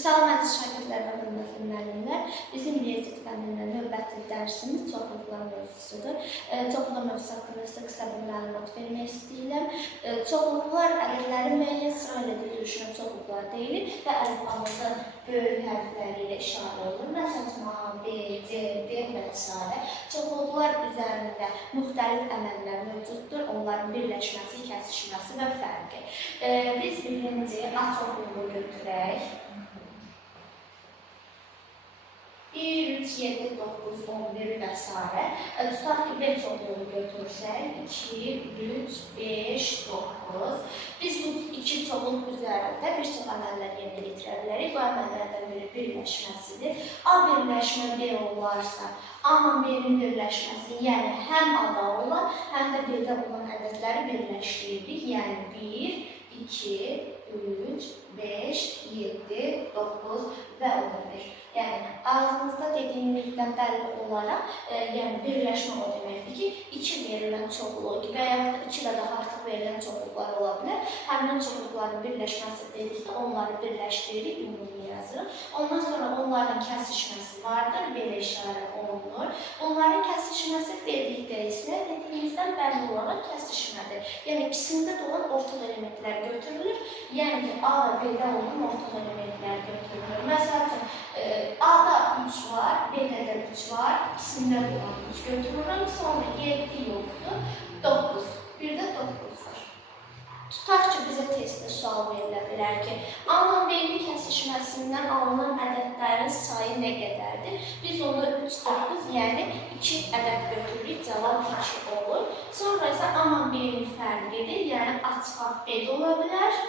Salam əziz şagirdlər və hörmətli müəllimlər. Bizim riyaziyyat fənnindən növbəti dərsimiz çoxluqlar mövzusudur. Çoxluqlar mövzusu haqqında sizə qısa bir məlumat vermək istəyirəm. Çoxluqlar ədədlərin müəyyən sırayla düzülüşünə çoxluqlar deyilir və əlifbamızın böyük hərfləri ilə işarə olunur. Məsələn, A, B, C, D və s. Çoxluqlar üzərində müxtəlif əməllər mövcuddur. Onların birləşməsi, kəsişməsi və fərqi. Biz birinci A çoxluğunu götürək. 1, 3, 7, 9, 11 və s. Tutaq ki, B çoxluğunu götürsək, 2, 3, 5, 9. Biz bu iki çoxluq üzərində bir çox əməllər yerinə yetirə bilərik. Bu əməllərdən biri birləşməsidir. A birləşmə B olarsa, A-la B-nin birləşməsi, yəni həm A-da olan, həm də B-də olan ədədləri birləşdiririk. Yəni 1, 2, 3, 5, 7, 9 və 11. Yəni, ağzımızda dediyimizdən bəlli olaraq, yəni birləşmə o deməkdir ki, 2 verilən çoxluq və yaxud da 2 də daha artıq verilən çoxluqlar ola bilər. Həmin çoxluqların birləşməsi dedikdə onları birləşdiririk, ümumi yazırıq. Ondan sonra onların kəsişməsi vardır, belə işarə olunur. Onların kəsişməsi dedikdə isə dediyimizdən bəlli olaraq kəsişmədir. Yəni, ikisində də olan ortaq elementlər götürülür. Yəni ki, A və B-də olan ortaq elementlər götürülür. Məsələn, A-da 3 var, B-də də 3 var, ikisində də olan 3 götürürəm, sonra 7 yoxdur, 9. Bir də 9 var. Tutaq ki, bizə testdə sual verilə bilər ki, A-la B-nin kəsişməsindən alınan ədədlərin sayı nə qədərdir? Biz onda 3, 9, yəni 2 ədəd götürürük, cavab 2 olur. Sonra isə A-la B-nin fərqidir, yəni A çıxaq B də ola bilər.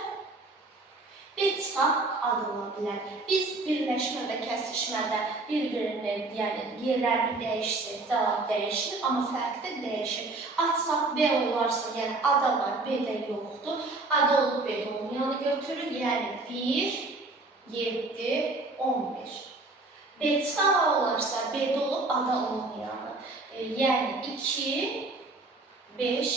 B çıxaq A da ola bilər. Biz birləşmə və kəsişmədə bir-birinin, yəni yerlərini dəyişsək, cavab dəyişir, amma fərq də dəyişir. A çıxaq B olarsa, yəni A da var, B də yoxdur. A da olub B də olmayanı götürür, yəni 1, 7, 11. B çıxaq A olarsa, B də olub A da olmayanı, yəni 2, 5,